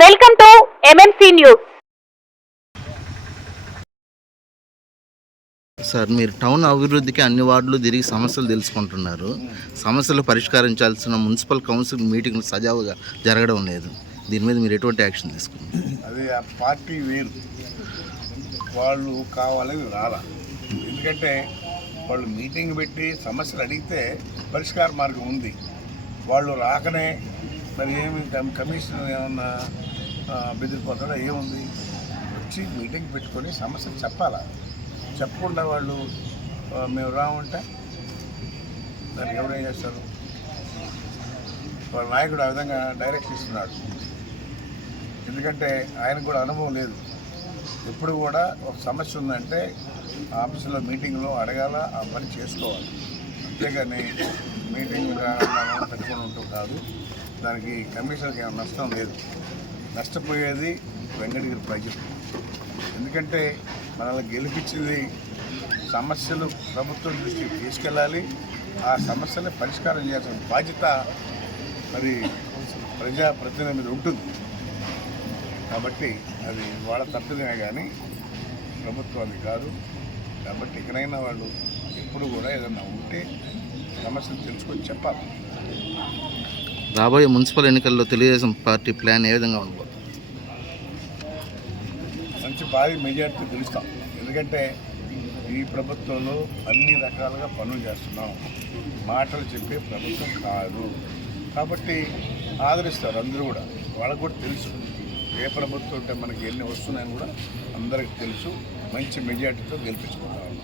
Welcome to MMC news. Sir, మీరు town అభివృద్ధికి అన్ని వార్డులు తిరిగి సమస్యలు తెలుసుకుంటున్నారు. సమస్యలు పరిష్కరించాల్సిన మున్సిపల్ కౌన్సిల్ మీటింగ్లు సజావుగా జరగడం లేదు. దీని మీద మీరు ఎటువంటి యాక్షన్ తీసుకున్నారు? అది ఆ పార్టీ వేరు, వాళ్ళు కావాలని రాలా. ఎందుకంటే వాళ్ళు మీటింగ్ పెట్టి సమస్యలు అడిగితే పరిష్కార మార్గం ఉంది. వాళ్ళు రాకనే మరి ఏమి కమిషన్ ఏమన్నా బెదిరిపోతాడో ఏముంది? వచ్చి మీటింగ్ పెట్టుకొని సమస్యలు చెప్పాలా. చెప్పకుండా వాళ్ళు మేము రామంటే దానికి ఎవరేం చేస్తారు? వాళ్ళ నాయకుడు ఆ విధంగా డైరెక్ట్ ఇస్తున్నాడు. ఎందుకంటే ఆయనకు కూడా అనుభవం లేదు. ఎప్పుడు కూడా ఒక సమస్య ఉందంటే ఆఫీసులో మీటింగ్లో అడగాల, ఆ పని చేసుకోవాలి. అంతేగాని మీటింగ్ పెట్టుకుని ఉంటూ కాదు. దానికి కమిషన్కి ఏమైనా నష్టం లేదు. నష్టపోయేది వెంకటగిరి ప్రజలు. ఎందుకంటే మనల్ని గెలిపించింది సమస్యలు ప్రభుత్వం దృష్టికి తీసుకెళ్ళాలి. ఆ సమస్యలను పరిష్కారం చేయాల్సిన బాధ్యత మరి ప్రజాప్రతినిధి మీద ఉంటుంది. కాబట్టి అది వాళ్ళ తప్పిదమే కానీ ప్రభుత్వాన్ని కాదు. కాబట్టి ఇకనైనా వాళ్ళు ఎప్పుడు కూడా ఏదన్నా ఉంటే సమస్యలు తెలుసుకొని చెప్పాలి. రాబోయే మున్సిపల్ ఎన్నికల్లో తెలుగుదేశం పార్టీ ప్లాన్ ఏ విధంగా ఉండబోతుంది? మంచి భారీ మెజార్టీ గెలుస్తాం. ఎందుకంటే ఈ ప్రభుత్వంలో అన్ని రకాలుగా పనులు చేస్తున్నాం. మాటలు చెప్పే ప్రభుత్వం కాదు. కాబట్టి ఆదరిస్తారు అందరూ కూడా. వాళ్ళకు కూడా తెలుసు ఏ ప్రభుత్వం ఉంటే మనకి ఎన్ని వస్తున్నాయని కూడా అందరికీ తెలుసు. మంచి మెజార్టీతో గెలిపించుకుంటాం.